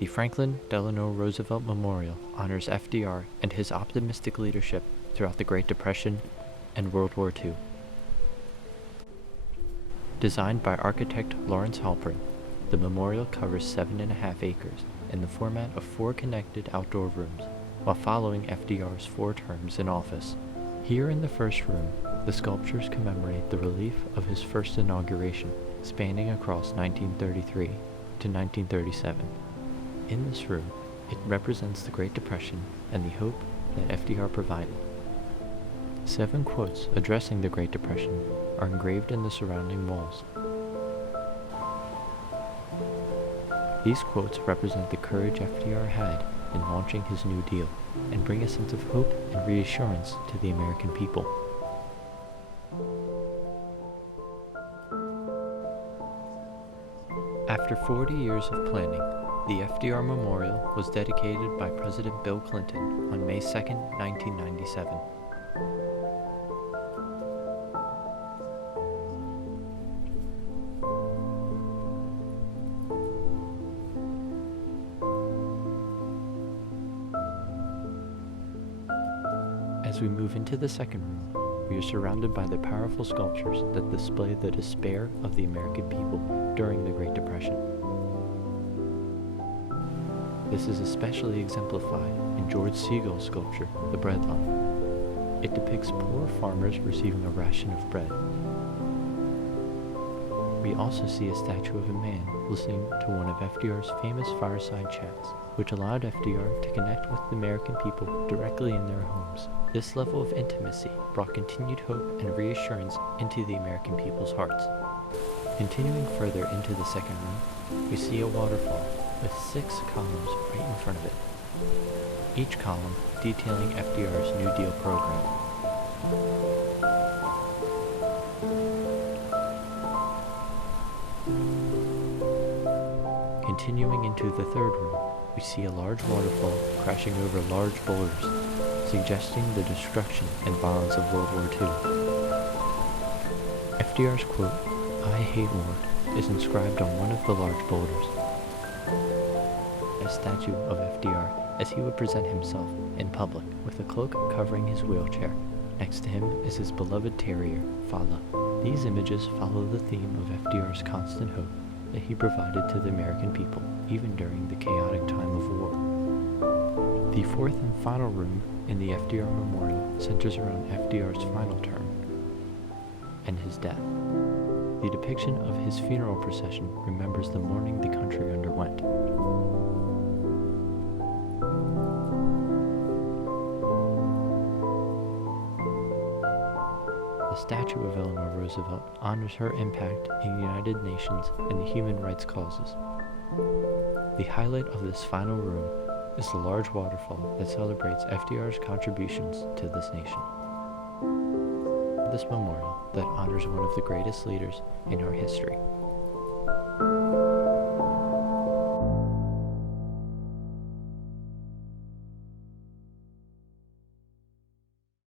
The Franklin Delano Roosevelt Memorial honors FDR and his optimistic leadership throughout the Great Depression and World War II. Designed by architect Lawrence Halpern, the memorial covers 7.5 acres in the format of 4 connected outdoor rooms, while following FDR's 4 terms in office. Here in the first room, the sculptures commemorate the relief of his first inauguration, spanning across 1933 to 1937. In this room, it represents the Great Depression and the hope that FDR provided. 7 quotes addressing the Great Depression are engraved in the surrounding walls. These quotes represent the courage FDR had in launching his New Deal and bring a sense of hope and reassurance to the American people. After 40 years of planning, the FDR Memorial was dedicated by President Bill Clinton on May 2, 1997. As we move into the second room, we are surrounded by the powerful sculptures that display the despair of the American people during the Great Depression. This is especially exemplified in George Segal's sculpture, The Breadline. It depicts poor farmers receiving a ration of bread. We also see a statue of a man listening to one of FDR's famous fireside chats, which allowed FDR to connect with the American people directly in their homes. This level of intimacy brought continued hope and reassurance into the American people's hearts. Continuing further into the second room, we see a waterfall with 6 columns right in front of it, each column detailing FDR's New Deal program. Continuing into the third room, we see a large waterfall crashing over large boulders, suggesting the destruction and violence of World War II. FDR's quote, "I hate war," is inscribed on one of the large boulders. A statue of FDR as he would present himself in public with a cloak covering his wheelchair. Next to him is his beloved terrier, Fala. These images follow the theme of FDR's constant hope that he provided to the American people, even during the chaotic time of war. The fourth and final room in the FDR Memorial centers around FDR's final term and his death. The depiction of his funeral procession remembers the mourning the country underwent. The statue of Eleanor Roosevelt honors her impact in the United Nations and the human rights causes. The highlight of this final room is the large waterfall that celebrates FDR's contributions to this nation. This memorial that honors one of the greatest leaders in our history.